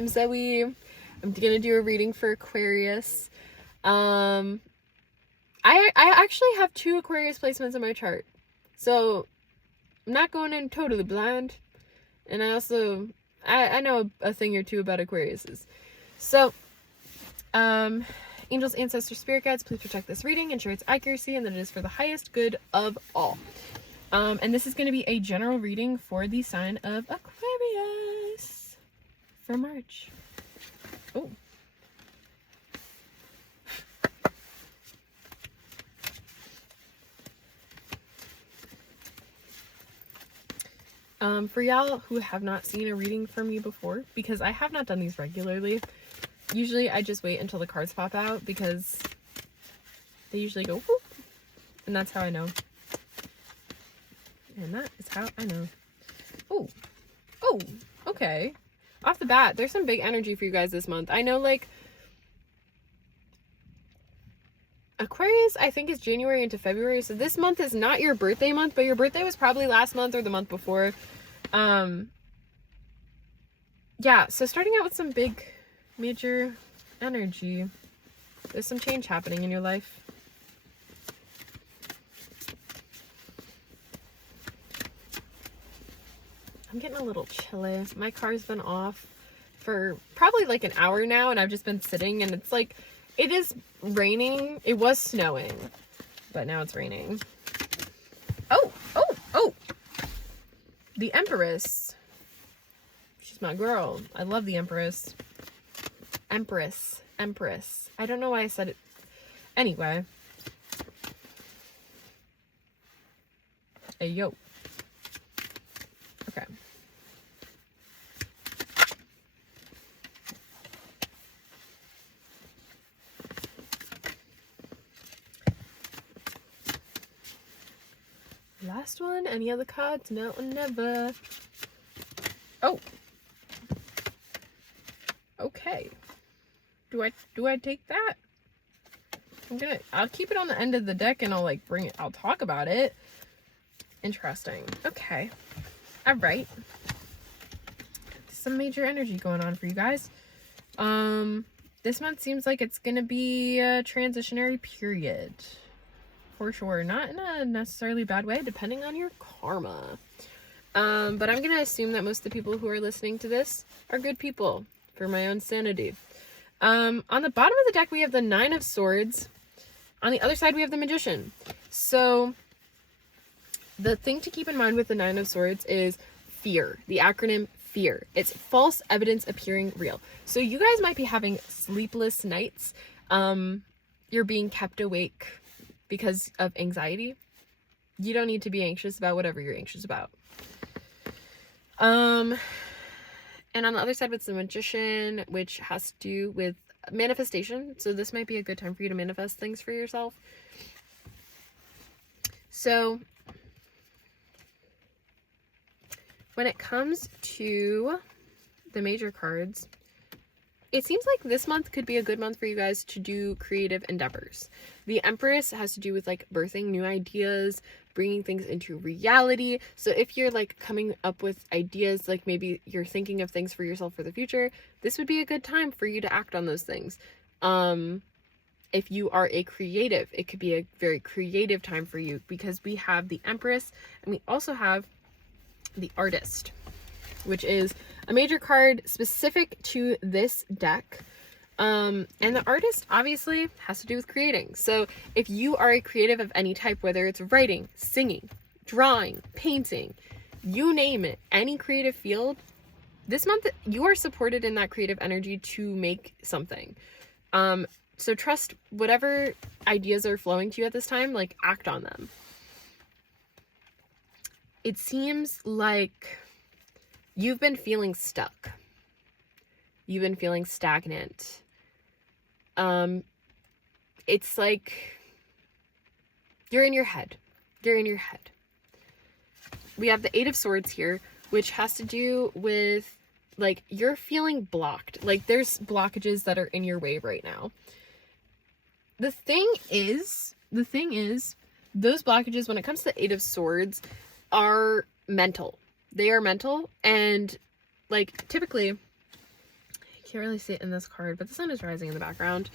I'm Zoe. I'm gonna do a reading for Aquarius. I actually have 2 Aquarius placements in my chart, so I'm not going in totally blind. And I also I know a thing or two about Aquariuses. So, angels, ancestors, spirit guides, please protect this reading, ensure its accuracy, and that it is for the highest good of all. And this is going to be a general reading for the sign of Aquarius for March. Oh. For y'all who have not seen a reading from me before, because I have not done these regularly, usually I just wait until the cards pop out because they usually go whoop, and that's how I know. And that is how I know. Oh, okay. Off the bat, there's some big energy for you guys this month. I know, like, Aquarius, I think, is January into February, so this month is not your birthday month, but your birthday was probably last month or the month before. Yeah, so starting out with some big, major energy. There's some change happening in your life. I'm getting a little chilly. My car's been off for probably like an hour now, and I've just been sitting, and it's like, it is raining. It was snowing, but now it's raining. Oh! The Empress. She's my girl. I love the Empress. Empress. I don't know why I said it. Anyway. Hey, yo. Okay. Last one. Any other cards? No, never. Oh. Okay. Do I take that? I'll keep it on the end of the deck, and I'll talk about it. Interesting. Okay. All right. Some major energy going on for you guys. This month seems like it's gonna be a transitionary period. For sure. Not in a necessarily bad way, depending on your karma. But I'm gonna assume that most of the people who are listening to this are good people, for my own sanity. On the bottom of the deck, we have the 9 of Swords. On the other side, we have the Magician. So, the thing to keep in mind with the 9 of Swords is fear. The acronym FEAR. It's false evidence appearing real. So, you guys might be having sleepless nights. You're being kept awake because of anxiety. You don't need to be anxious about whatever you're anxious about. And on the other side, with the Magician, which has to do with manifestation. So this might be a good time for you to manifest things for yourself. So when it comes to the major cards, it seems like this month could be a good month for you guys to do creative endeavors. The Empress has to do with like birthing new ideas, bringing things into reality. So if you're like coming up with ideas, like maybe you're thinking of things for yourself for the future, this would be a good time for you to act on those things. If you are a creative, it could be a very creative time for you, because we have the Empress and we also have the Artist, which is a major card specific to this deck. And the Artist obviously has to do with creating. So if you are a creative of any type, whether it's writing, singing, drawing, painting, you name it, any creative field, this month you are supported in that creative energy to make something. So trust whatever ideas are flowing to you at this time, like act on them. It seems like you've been feeling stuck. You've been feeling stagnant. It's like you're in your head. You're in your head. We have the 8 of Swords here, which has to do with like you're feeling blocked. Like there's blockages that are in your way right now. The thing is, those blockages, when it comes to the 8 of Swords, are mental. They are mental, and like typically can't really see it in this card, but the sun is rising in the background.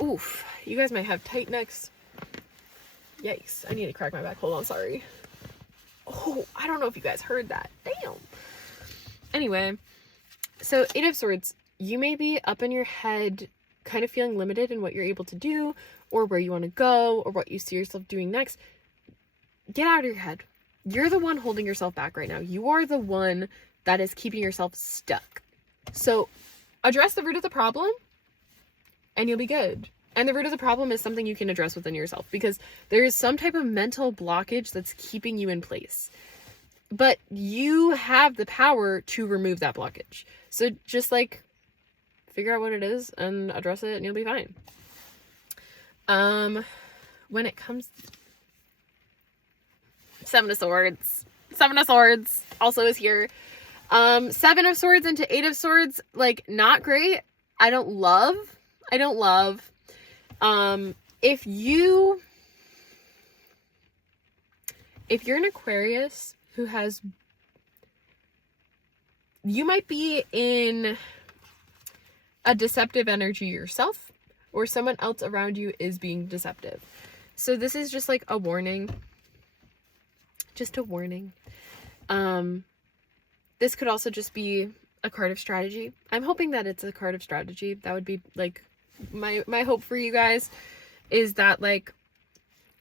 Oof, you guys might have tight necks. Yikes, I need to crack my back. Hold on, sorry. Oh, I don't know if you guys heard that. Damn. Anyway, so 8 of Swords, you may be up in your head kind of feeling limited in what you're able to do or where you want to go or what you see yourself doing next. Get out of your head. You're the one holding yourself back right now. You are the one that is keeping yourself stuck. So address the root of the problem and you'll be good. And the root of the problem is something you can address within yourself, because there is some type of mental blockage that's keeping you in place. But you have the power to remove that blockage. So just like figure out what it is and address it and you'll be fine. When it comes 7 of Swords. 7 of Swords also is here. 7 of Swords into 8 of Swords, like, not great. I don't love. If you're an Aquarius who has, you might be in a deceptive energy yourself, or someone else around you is being deceptive. So this is just like a warning. Just a warning. This could also just be a card of strategy. I'm hoping that it's a card of strategy. That would be like my hope for you guys, is that like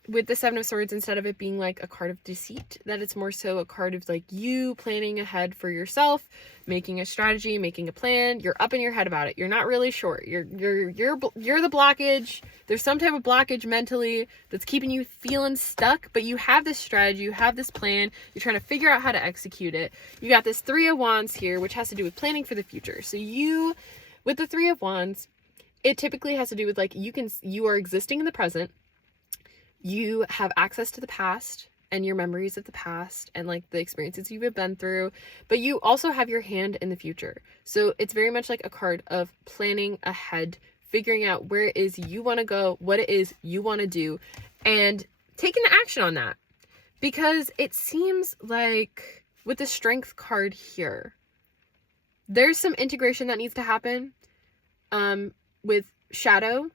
with the 7 of Swords, instead of it being like a card of deceit, that it's more so a card of like you planning ahead for yourself, making a strategy, making a plan. You're up in your head about it. You're not really sure. You're the blockage. There's some type of blockage mentally that's keeping you feeling stuck, but you have this strategy, you have this plan. You're trying to figure out how to execute it. You got this 3 of Wands here, which has to do with planning for the future. So you, with the 3 of Wands, it typically has to do with like you are existing in the present. You have access to the past and your memories of the past and like the experiences you've been through, but you also have your hand in the future. So it's very much like a card of planning ahead, figuring out where it is you want to go, what it is you want to do, and taking action on that. Because it seems like with the Strength card here, there's some integration that needs to happen with shadow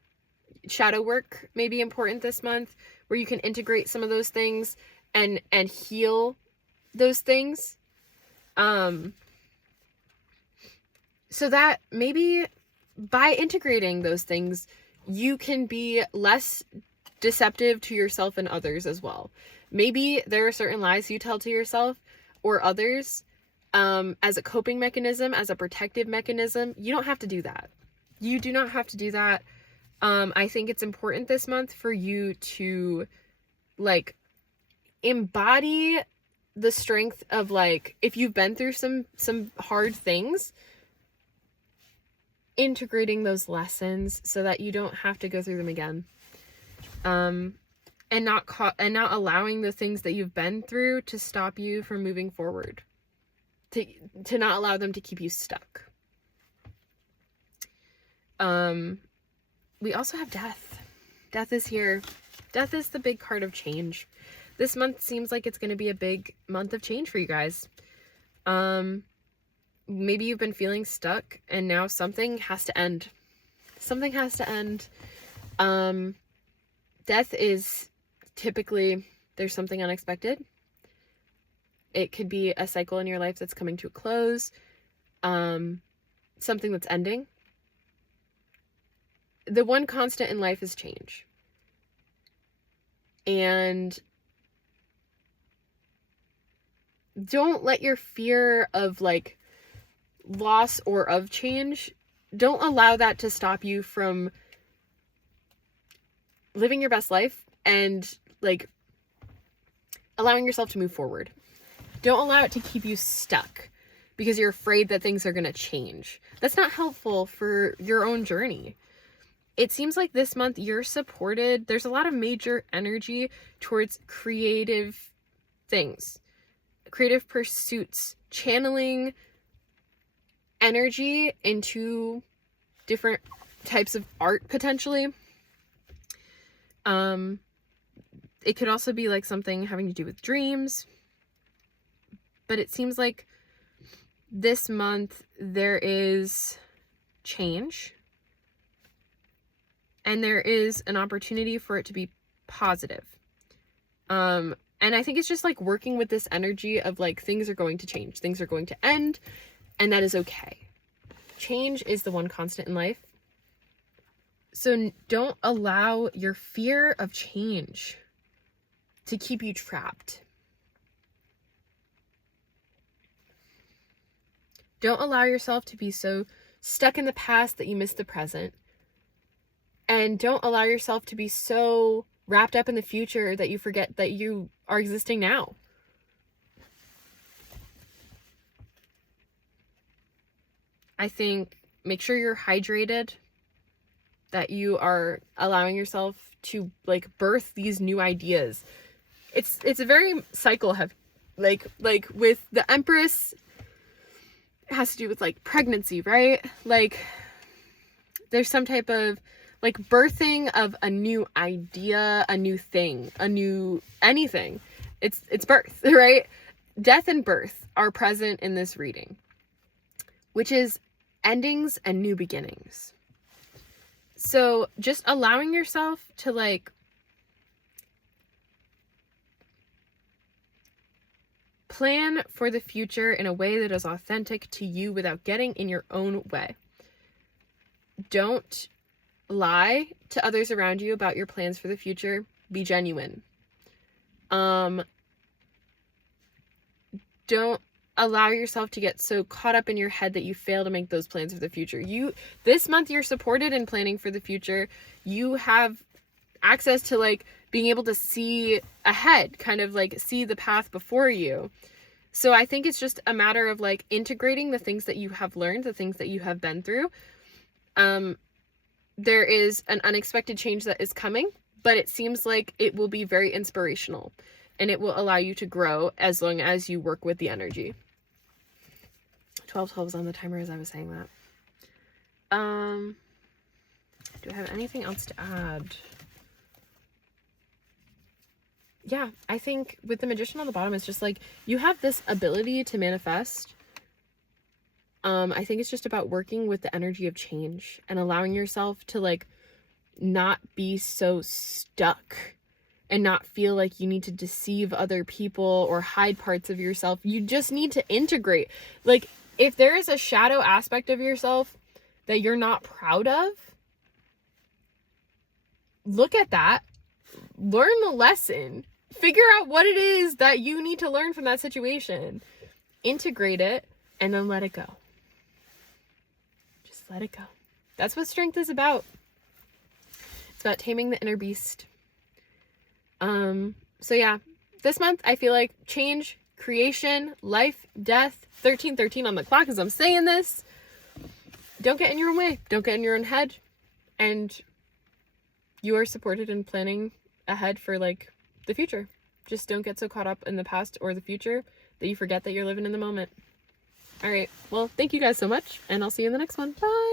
work may be important this month, where you can integrate some of those things and heal those things. So that maybe by integrating those things, you can be less deceptive to yourself and others as well. Maybe there are certain lies you tell to yourself or others as a coping mechanism, as a protective mechanism. You don't have to do that. You do not have to do that. I think it's important this month for you to like embody the strength of like, if you've been through some hard things, integrating those lessons so that you don't have to go through them again. And not allowing the things that you've been through to stop you from moving forward. To not allow them to keep you stuck. We also have Death. Death is here. Death is the big card of change. This month seems like it's going to be a big month of change for you guys. Maybe you've been feeling stuck and now something has to end. Something has to end. Death is typically, there's something unexpected. It could be a cycle in your life that's coming to a close. Something that's ending. The one constant in life is change. And don't let your fear of like loss or of change, don't allow that to stop you from living your best life and like allowing yourself to move forward. Don't allow it to keep you stuck because you're afraid that things are going to change. That's not helpful for your own journey. It seems like this month you're supported. There's a lot of major energy towards creative things, creative pursuits, channeling energy into different types of art potentially. It could also be like something having to do with dreams, but it seems like this month there is change, and there is an opportunity for it to be positive. And I think it's just like working with this energy of like things are going to change, things are going to end, and that is okay. Change is the one constant in life. So don't allow your fear of change to keep you trapped. Don't allow yourself to be so stuck in the past that you miss the present. And don't allow yourself to be so wrapped up in the future that you forget that you are existing now. I think make sure you're hydrated, that you are allowing yourself to like birth these new ideas. It's a very cycle heavy, like with the Empress, it has to do with like pregnancy, right? Like there's some type of like birthing of a new idea, a new thing, a new anything. It's birth, right? Death and birth are present in this reading, which is endings and new beginnings. So just allowing yourself to like plan for the future in a way that is authentic to you without getting in your own way. Don't lie to others around you about your plans for the future. Be genuine. Don't allow yourself to get so caught up in your head that you fail to make those plans for the future. This month you're supported in planning for the future. You have access to like being able to see ahead, kind of like see the path before you. So I think it's just a matter of like integrating the things that you have learned, the things that you have been through. There is an unexpected change that is coming, but it seems like it will be very inspirational and it will allow you to grow as long as you work with the energy. 12:12 is on the timer as I was saying that. Do I have anything else to add? Yeah, I think with the Magician on the bottom, it's just like you have this ability to manifest. I think it's just about working with the energy of change and allowing yourself to like not be so stuck and not feel like you need to deceive other people or hide parts of yourself. You just need to integrate. Like if there is a shadow aspect of yourself that you're not proud of, look at that, learn the lesson, figure out what it is that you need to learn from that situation, integrate it, and then let it go. Just let it go. That's what strength is about. It's about taming the inner beast. So yeah, this month I feel like change, creation, life, death, 1313 on the clock as I'm saying this. Don't get in your own way. Don't get in your own head. And you are supported in planning ahead for like the future. Just don't get so caught up in the past or the future that you forget that you're living in the moment. All right. Well, thank you guys so much, and I'll see you in the next one. Bye.